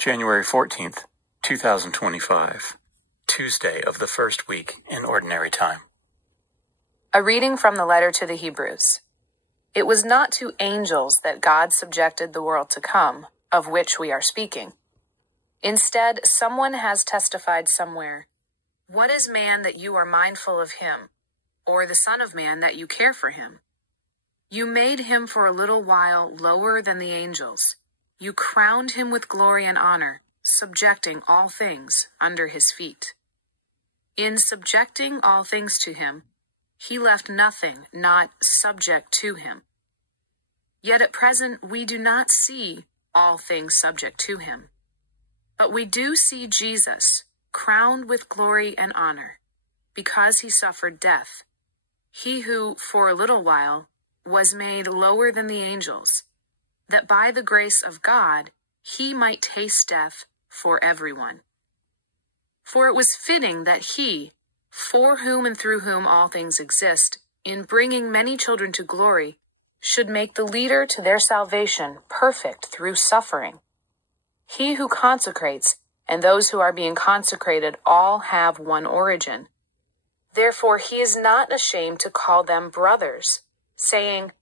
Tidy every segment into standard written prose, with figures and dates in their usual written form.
January 14th, 2025, Tuesday of the first week in Ordinary Time. A reading from the letter to the Hebrews. It was not to angels that God subjected the world to come, of which we are speaking. Instead, someone has testified somewhere, "What is man that you are mindful of him, or the Son of Man that you care for him? You made him for a little while lower than the angels. You crowned him with glory and honor, subjecting all things under his feet." In subjecting all things to him, he left nothing not subject to him. Yet at present we do not see all things subject to him. But we do see Jesus crowned with glory and honor, because he suffered death. He who, for a little while, was made lower than the angels, that by the grace of God he might taste death for everyone. For it was fitting that he, for whom and through whom all things exist, in bringing many children to glory, should make the leader to their salvation perfect through suffering. He who consecrates and those who are being consecrated all have one origin. Therefore he is not ashamed to call them brothers, saying,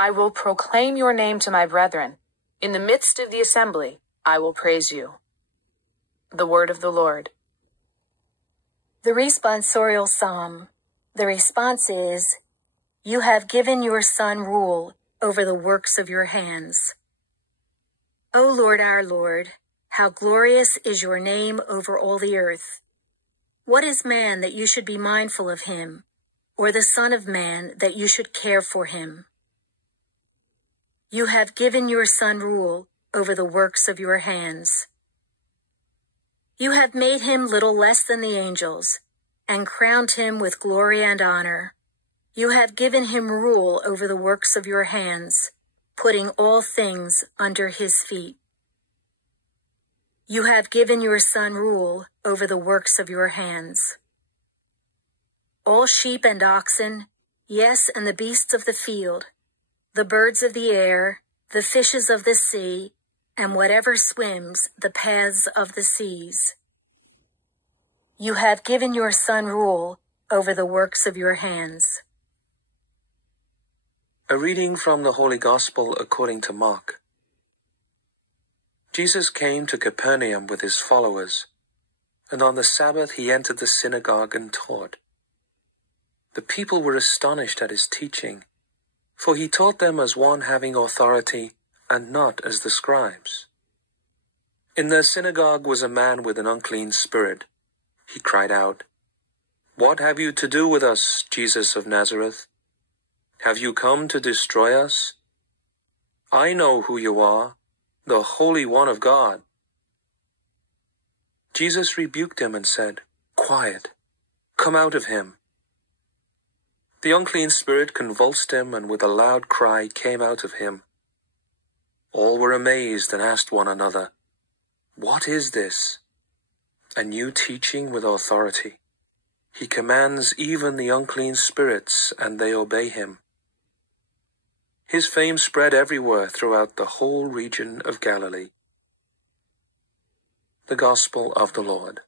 "I will proclaim your name to my brethren. In the midst of the assembly, I will praise you." The word of the Lord. The responsorial psalm. The response is, "You have given your Son rule over the works of your hands." O Lord our Lord, how glorious is your name over all the earth. What is man that you should be mindful of him, or the Son of Man that you should care for him? You have given your Son rule over the works of your hands. You have made him little less than the angels, and crowned him with glory and honor. You have given him rule over the works of your hands, putting all things under his feet. You have given your Son rule over the works of your hands. All sheep and oxen, yes, and the beasts of the field, the birds of the air, the fishes of the sea, and whatever swims the paths of the seas. You have given your Son rule over the works of your hands. A reading from the Holy Gospel according to Mark. Jesus came to Capernaum with his followers, and on the Sabbath he entered the synagogue and taught. The people were astonished at his teaching, for he taught them as one having authority and not as the scribes. In their synagogue was a man with an unclean spirit. He cried out, "What have you to do with us, Jesus of Nazareth? Have you come to destroy us? I know who you are, the Holy One of God." Jesus rebuked him and said, "Quiet, come out of him." The unclean spirit convulsed him, and with a loud cry came out of him. All were amazed and asked one another, "What is this?" A new teaching with authority. He commands even the unclean spirits, and they obey him. His fame spread everywhere throughout the whole region of Galilee. The Gospel of the Lord.